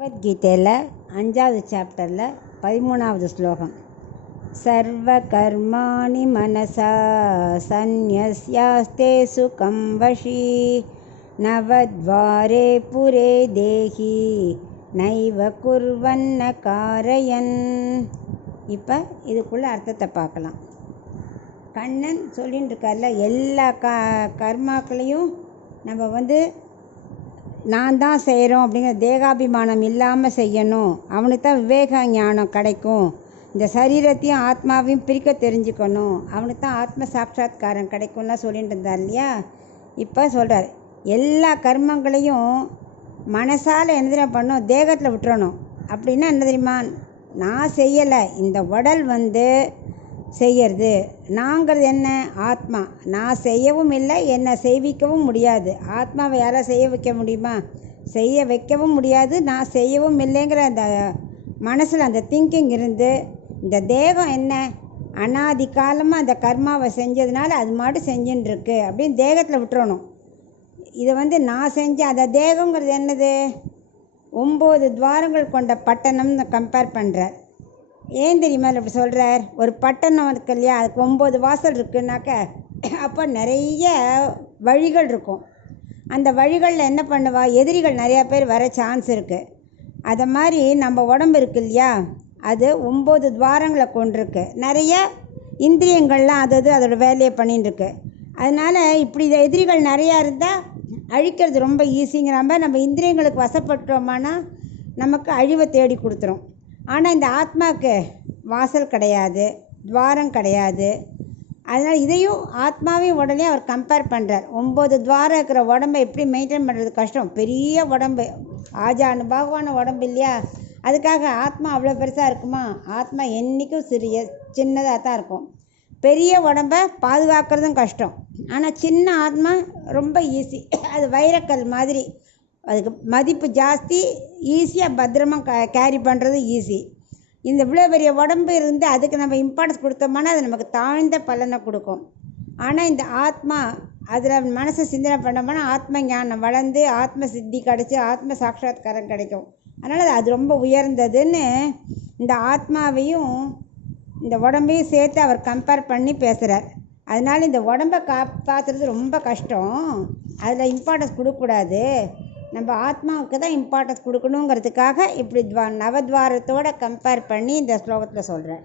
பகவத்கீதையில் 5வது சாப்டரில் 13வது ஸ்லோகம். சர்வ கர்மாணி மனசா சந்நியஸ்யாஸ்தே சுகம் வஷி நவத்வாரே புரே தேஹி நைவ குர்வன்ன காரயன். இப்போ இதுக்குள்ள அர்த்தத்தை பார்க்கலாம். கண்ணன் சொல்லின்னு இருக்கார்ல, எல்லா கர்மாக்களையும் நம்ம நான் தான் செய்கிறோம் அப்படிங்கிற தேகாபிமானம் இல்லாமல் செய்யணும். அவனுக்கு தான் விவேக ஞானம் கிடைக்கும். இந்த சரீரத்தையும் ஆத்மாவையும் பிரிக்க தெரிஞ்சுக்கணும். அவனுக்கு தான் ஆத்ம சாட்சாத்காரம் கிடைக்கும்லாம் சொல்லிட்டு இருந்தார் இல்லையா. இப்போ சொல்கிறார், எல்லா கர்மங்களையும் மனசால் என்ன பண்ணணும், தேகத்தில் விட்டுறணும். அப்படின்னா என்ன தெரியுமா, நான் செய்யலை, இந்த உடல் செய்யறது. நாங்கிறது என்ன, ஆத்மா. நான் செய்யவும் இல்லை, என்னை செய்விக்கவும் முடியாது. ஆத்மாவை யாரை செய்ய வைக்க முடியுமா, செய்ய வைக்கவும் முடியாது. நான் செய்யவும் இல்லைங்கிற அந்த மனசில் அந்த திங்கிங் இருந்து, இந்த தேகம் என்ன அனாதி காலமாக அந்த கர்மாவை செஞ்சதுனால அது மாட்டு செஞ்சுன்னு இருக்கு அப்படின்னு தேகத்தில் விட்டுறணும். இதை நான் செஞ்சேன். அந்த தேகங்கிறது என்னது, 9 துவாரங்கள் கொண்ட பட்டணம்னு கம்பேர் பண்ணுறார். ஏன் தெரியுமா இப்படி சொல்கிறார், ஒரு பட்டணம் இருக்கு இல்லையா, அதுக்கு 9 வாசல் இருக்குன்னாக்க அப்போ நிறைய வழிகள் இருக்கும். அந்த வழிகளில் என்ன பண்ணுவா, எதிரிகள் நிறையா பேர் வர சான்ஸ் இருக்குது. அதை மாதிரி நம்ம உடம்பு இருக்கு இல்லையா, அது 9 துவாரங்களை கொண்டிருக்கு. நிறைய இந்திரியங்கள்லாம் அதோட வேலையை பண்ணின்னு இருக்கு. அதனால் இப்படி எதிரிகள் நிறையா இருந்தால் அழிக்கிறது ரொம்ப ஈஸிங்கிற மாதிரி நம்ம இந்திரியங்களுக்கு வசப்பட்டோமானா நமக்கு அழிவை தேடி கொடுத்துரும். ஆனால் இந்த ஆத்மாவுக்கு வாசல் கிடையாது, துவாரம் கிடையாது. அதனால் இதையும் ஆத்மாவையும் உடனே அவர் கம்பேர் பண்ணுறார். 9 துவாரம் இருக்கிற உடம்பை எப்படி மெயின்டைன் பண்ணுறது கஷ்டம். பெரிய உடம்பு, ஆஜானுபாகுவான உடம்பு இல்லையா. அதுக்காக ஆத்மா அவ்வளோ பெருசாக இருக்குமா, ஆத்மா என்றைக்கும் சின்னதாக தான் இருக்கும். பெரிய உடம்பை பாதுகாக்கிறதும் கஷ்டம். ஆனால் சின்ன ஆத்மா ரொம்ப ஈஸி. அது வைரக்கல் மாதிரி, அதுக்கு மதிப்பு ஜாஸ்தி, ஈஸியாக பத்திரமாக கேரி பண்ணுறது ஈஸி. இந்த இவ்வளோ பெரிய உடம்பு இருந்து அதுக்கு நம்ம இம்பார்ட்டன்ஸ் கொடுத்தோம்னா அது நமக்கு தாழ்ந்த பலனை கொடுக்கும். ஆனால் இந்த ஆத்மா அதில் மனசை சிந்தனை பண்ணோம்னா ஆத்ம ஞானம் வளர்ந்து ஆத்ம சித்தி கிடச்சி ஆத்ம சாட்சாத்காரம் கிடைக்கும். அதனால் அது ரொம்ப உயர்ந்ததுன்னு இந்த ஆத்மாவையும் இந்த உடம்பையும் சேர்த்து அவர் கம்பேர் பண்ணி பேசுகிறார். அதனால் இந்த உடம்பை காப்பாற்றுறது ரொம்ப கஷ்டம். அதில் இம்பார்ட்டன்ஸ் கொடுக்கக்கூடாது. நம்ம ஆத்மாவுக்கு தான் இம்பார்ட்டன்ஸ் கொடுக்கணுங்கிறதுக்காக இப்படி நவத்வாரத்தோடு கம்பேர் பண்ணி இந்த ஸ்லோகத்தில் சொல்கிறேன்.